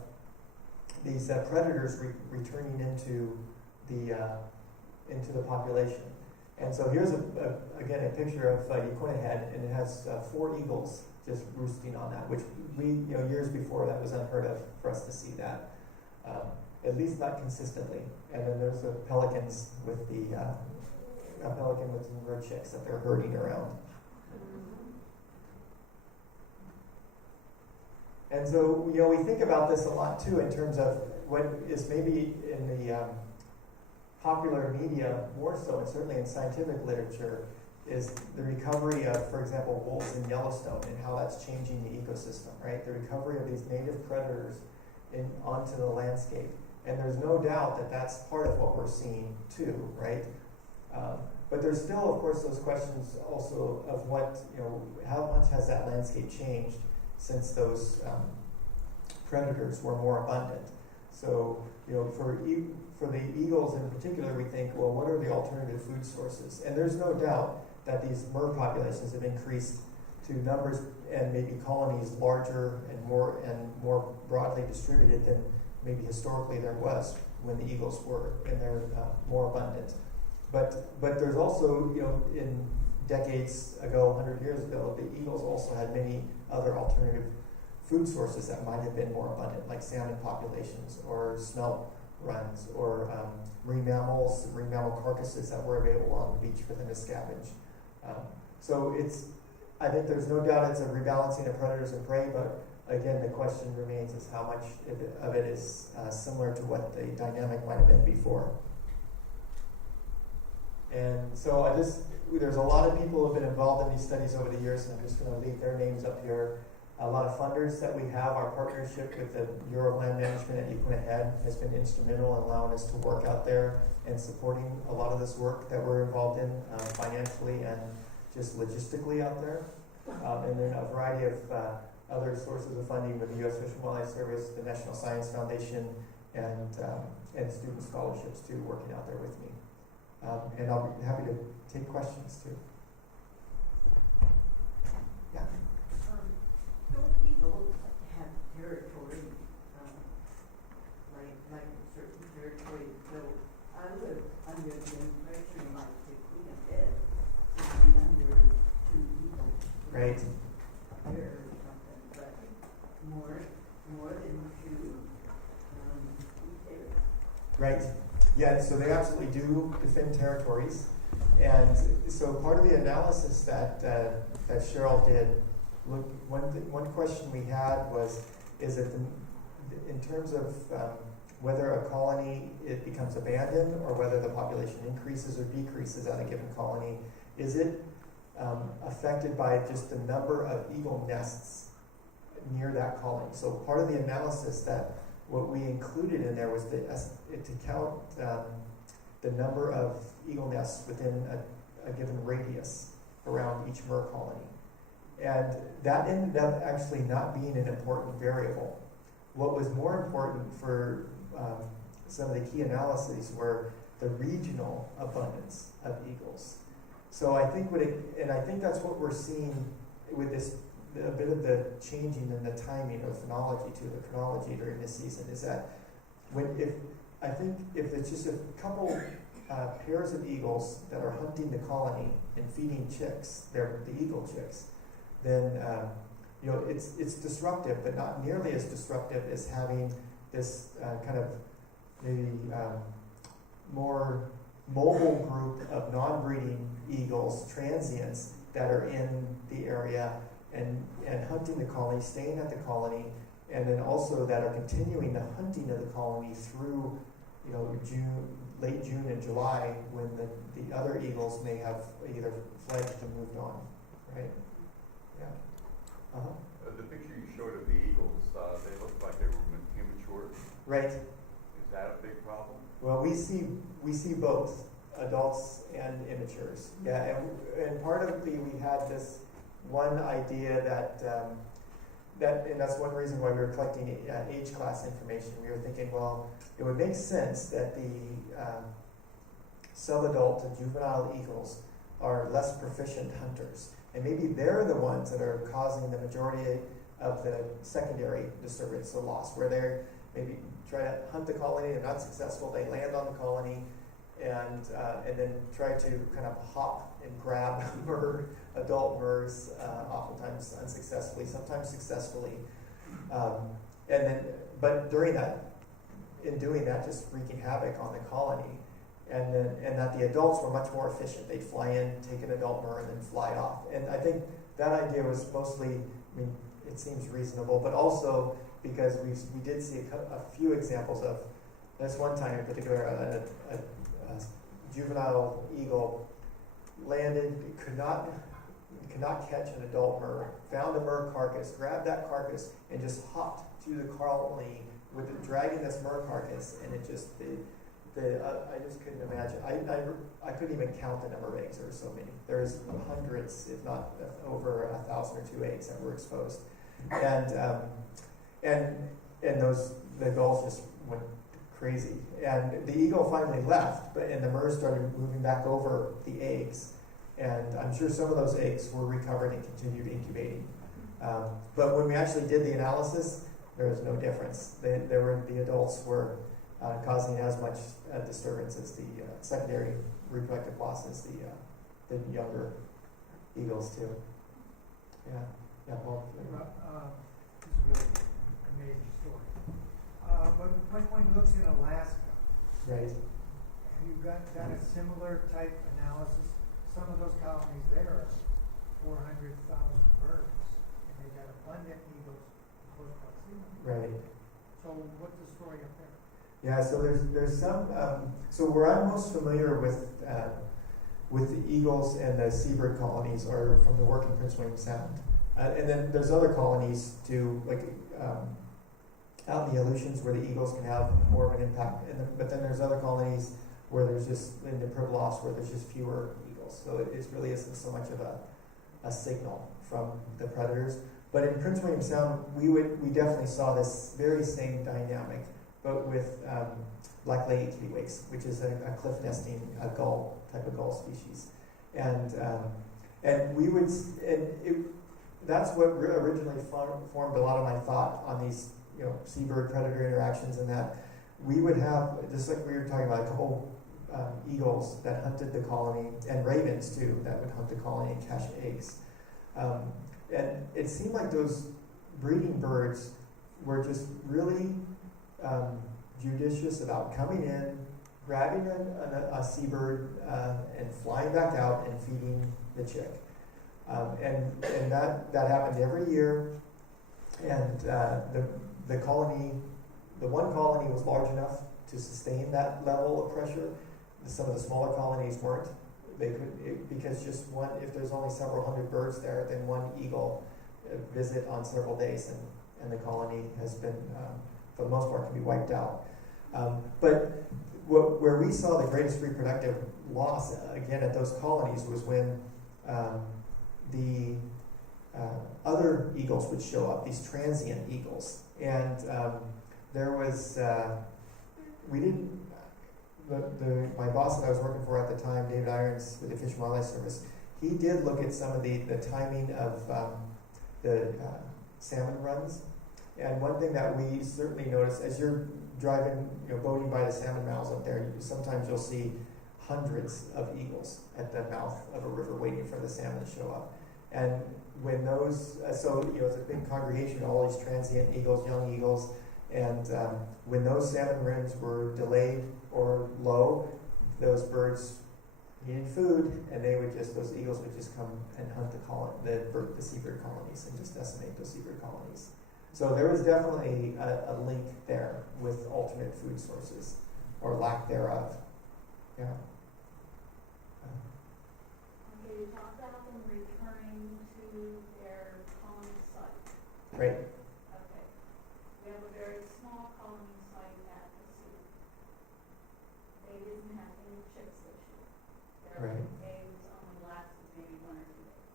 these predators returning into the population. And so here's again a picture of Yaquina Head, and it has 4 eagles just roosting on that, which years before that was unheard of for us to see that, at least not consistently. And then there's the pelicans with a pelican with some bird chicks that they're herding around. And so, we think about this a lot too in terms of what is maybe in the popular media more so, and certainly in scientific literature, is the recovery of, for example, wolves in Yellowstone and how that's changing the ecosystem, right? The recovery of these native predators onto the landscape. And there's no doubt that that's part of what we're seeing too, right? But there's still, of course, those questions also of how much has that landscape changed since those predators were more abundant. So, for the eagles in particular, we think, well, what are the alternative food sources? And there's no doubt that these Murre populations have increased to numbers and maybe colonies larger and more broadly distributed than maybe historically there was when the eagles were, and they're more abundant. But there's also, in decades ago, 100 years ago, the eagles also had many other alternative food sources that might have been more abundant, like salmon populations or smelt runs or marine mammal carcasses that were available on the beach for them to scavenge. So I think there's no doubt it's a rebalancing of predators and prey, but again, the question remains is how much of it is similar to what the dynamic might have been before. And so there's a lot of people who have been involved in these studies over the years, and I'm just going to leave their names up here. A lot of funders that we have. Our partnership with the Bureau of Land Management at Yaquina Head has been instrumental in allowing us to work out there and supporting a lot of this work that we're involved in financially and just logistically out there. And then a variety of other sources of funding with the U.S. Fish and Wildlife Service, the National Science Foundation, and student scholarships too, working out there with me. And I'll be happy to take questions too. Yeah. Don't people have territory, like certain territory? So I live under the impression like Yaquina Head would be under 2 eagles. Right. There or something, but more than 2 there. Right. Yeah, so they absolutely do defend territories. And so part of the analysis that Cheryl did look, one question we had was, is it in terms of whether a colony, it becomes abandoned, or whether the population increases or decreases at a given colony, is it affected by just the number of eagle nests near that colony? So part of the analysis that what we included in there was to count the number of eagle nests within a given radius around each Murre colony. And that ended up actually not being an important variable. What was more important for some of the key analyses were the regional abundance of eagles. So I think I think that's what we're seeing with this, a bit of the changing in the timing of phenology to the chronology during this season, is that if it's just a couple pairs of eagles that are hunting the colony and feeding chicks, the eagle chicks, then it's disruptive, but not nearly as disruptive as having this kind of maybe more mobile group of non-breeding eagles, transients, that are in the area and hunting the colony, staying at the colony, and then also that are continuing the hunting of the colony through late June and July, when the other eagles may have either fledged or moved on, right? Yeah. Uh-huh. The picture you showed of the eagles, they looked like they were immature. Right. Is that a big problem? Well, we see both adults and immatures. Yeah, and partly we had this one idea and that's one reason why we were collecting age class information. We were thinking, well, it would make sense that the subadult and juvenile eagles are less proficient hunters, and maybe they're the ones that are causing the majority of the secondary disturbance or loss, where they're maybe try to hunt the colony, they're not successful, they land on the colony, and then try to kind of hop and grab adult Murres, oftentimes unsuccessfully, sometimes successfully, but in doing that, just wreaking havoc on the colony, and that the adults were much more efficient. They'd fly in, take an adult Murre, and then fly off. And I think that idea was mostly, it seems reasonable, but also because we did see a few examples of this. One time in particular, a juvenile eagle landed, could not catch an adult Murre, found a Murre carcass, grabbed that carcass, and just hopped through the colony with it, dragging this Murre carcass, and it just I just couldn't imagine. I couldn't even count the number of eggs. There were so many. There's hundreds, if not over 1,000 or 2 eggs that were exposed, and the gulls just went crazy. And the eagle finally left, and the Murres started moving back over the eggs. And I'm sure some of those eggs were recovered and continued incubating. But when we actually did the analysis, there was no difference. The adults were causing as much disturbance as the secondary reproductive loss as the younger eagles too. Yeah. Well, this is really an amazing story. But when one looks in Alaska, right. have you done a similar type analysis? Some of those colonies there are 400,000 birds, and they got abundant eagles in close proximity. Right. So what's the story up there? Yeah. So there's some. So where I'm most familiar with the eagles and the seabird colonies are from the work in Prince William Sound, and then there's other colonies too, like out in the Aleutians, where the eagles can have more of an impact. But then there's other colonies where there's just in the Pribilof, where there's just fewer eagles. So it really isn't so much of a signal from the predators. But in Prince William Sound, we definitely saw this very same dynamic, but with black-legged kittiwakes, which is a cliff nesting gull type of gull species, and that's what originally formed a lot of my thought on these seabird predator interactions, and that we would have, just like we were talking about, a couple eagles that hunted the colony, and ravens too, that would hunt the colony and catch eggs. And it seemed like those breeding birds were just really judicious about coming in, grabbing a seabird, and flying back out and feeding the chick. And that happened every year. And the colony, the one colony was large enough to sustain that level of pressure. Some of the smaller colonies weren't. They could, because just one, if there's only several hundred birds there, then one eagle visit on several days, and the colony has been, for the most part, can be wiped out. But where we saw the greatest reproductive loss, again, at those colonies was when the other eagles would show up, these transient eagles. And there was, we didn't, my boss that I was working for at the time, David Irons with the Fish and Wildlife Service, he did look at some of the timing of the salmon runs. And one thing that we certainly noticed, as you're driving, boating by the salmon mouths up there, sometimes you'll see hundreds of eagles at the mouth of a river waiting for the salmon to show up. And when those, it's a big congregation, all these transient eagles, young eagles, and when those salmon runs were delayed or low, those birds needed food, and those eagles would just come and hunt the seabird colonies and just decimate those seabird colonies. So there was definitely a link there with alternate food sources, or lack thereof. Yeah. Okay, you talked about them returning to their colony site. Right. Okay. We have a very small colony site at the sea. They didn't have any chicks this year. Their Right. eggs only lasted maybe 1 or 2 days.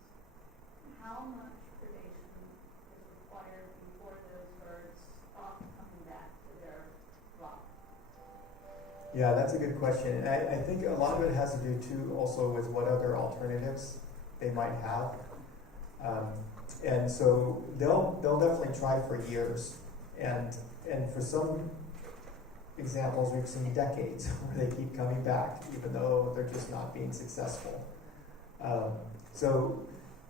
How much predation is required before those birds stop coming back to their flock? Yeah, that's a good question. And I think a lot of it has to do too also with what other alternatives they might have. And so they'll definitely try for years. And for some examples, we've seen decades where they keep coming back, even though they're just not being successful.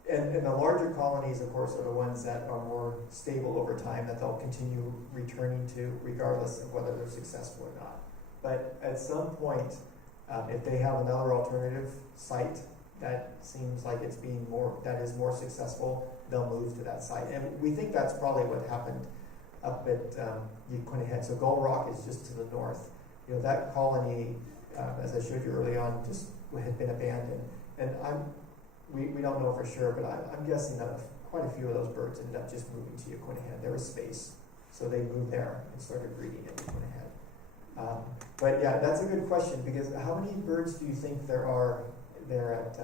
And the larger colonies, of course, are the ones that are more stable over time, that they'll continue returning to, regardless of whether they're successful or not. But at some point, if they have another alternative site that seems like it's that is more successful, they'll move to that site. And we think that's probably what happened up at Quinta Head. So Gull Rock is just to the north. That colony, as I showed you early on, just had been abandoned. And we don't know for sure, but I'm guessing that quite a few of those birds ended up just moving to Quinta Head. There was space, so they moved there and started breeding at Quinta Head. But yeah, that's a good question, because how many birds do you think there are there at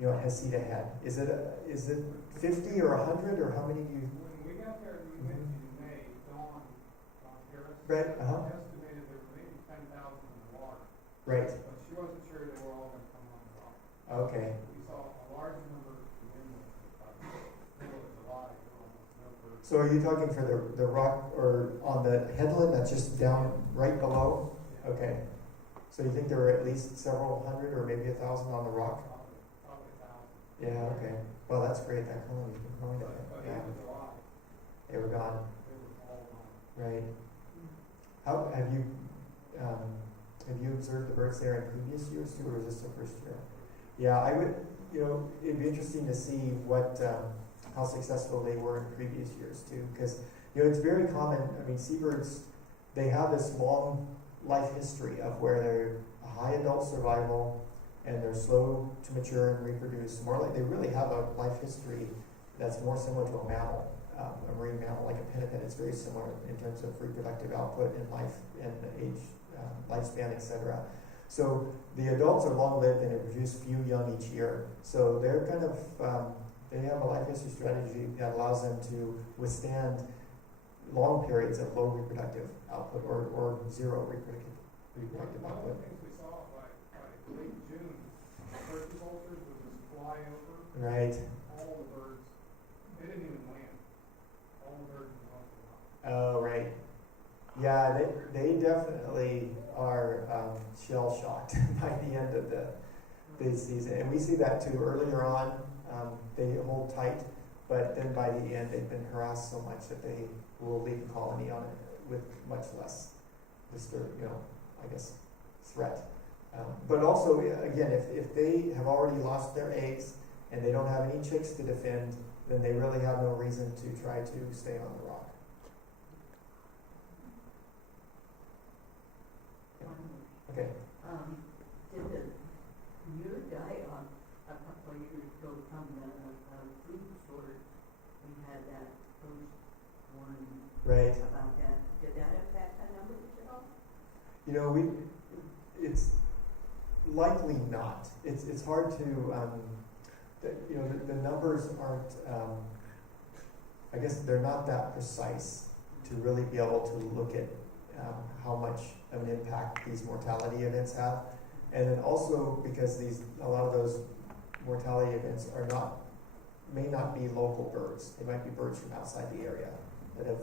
Hesita Head? Is it 50 or 100, or how many do you? When we got there, we went in May, Dawn Harris Right. estimated there were maybe 10,000 in the water. Right. But she wasn't sure they were all going to come on the rock. Okay. We saw a large number in the middle of July, almost no birds. So are you talking for the rock, or on the headland that's just down right below? Okay. So you think there were at least several hundred or maybe 1,000 on the rock? Probably 1,000. Yeah, okay. Well, that's great. That colony's been growing. But Yeah. in July, They were gone. they were all gone. Right. How have you observed the birds there in previous years too, or was this the first year? Yeah, I would. It'd be interesting to see how successful they were in previous years too, because it's very common. I mean, seabirds, they have this long life history of where they're a high adult survival and they're slow to mature and reproduce. More like they really have a life history that's more similar to a mammal, a marine mammal like a pinniped. It's very similar in terms of reproductive output and life and age, lifespan, etc. So the adults are long-lived and they produce few young each year. So they're kind of they have a life history strategy that allows them to withstand long periods of low reproductive output or zero reproductive One of output. the things we saw by late June, turkey vultures would just fly over Right. all the birds. They didn't even land. All the birds were off the rock. Oh, right. Yeah, they definitely are shell shocked by the end of the season, and we see that too. Earlier on, they hold tight, but then by the end, they've been harassed so much that they will leave the colony on it with much less threat. But also, again, if they have already lost their eggs and they don't have any chicks to defend, then they really have no reason to try to stay on the rock. Okay. Did the mule die on a couple of years ago from the food shortage? We had that post one Right. about that. Did that affect the numbers at all? You know, it's likely not. It's hard to, the numbers aren't, I guess they're not that precise to really be able to look at how much of an impact these mortality events have. And then also because a lot of those mortality events may not be local birds. They might be birds from outside the area that have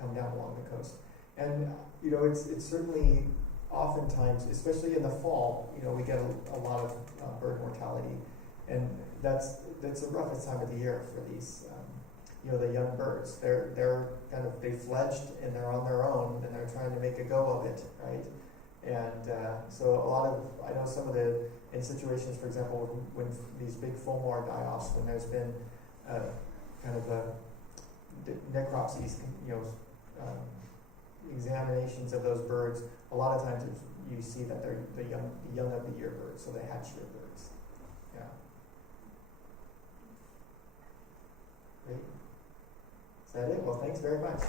come down along the coast. And, it's certainly oftentimes, especially in the fall, we get a lot of bird mortality. And that's the roughest time of the year for these, the young birds. They're they fledged and they're on their own and they're trying to make a go of it, right? And so I know some of in situations, for example, when these big fulmar die-offs, when there's been necropsies, examinations of those birds, a lot of times you see that they're the young of the year birds, so they hatch year birds. Yeah. Great. Is that it? Well, thanks very much.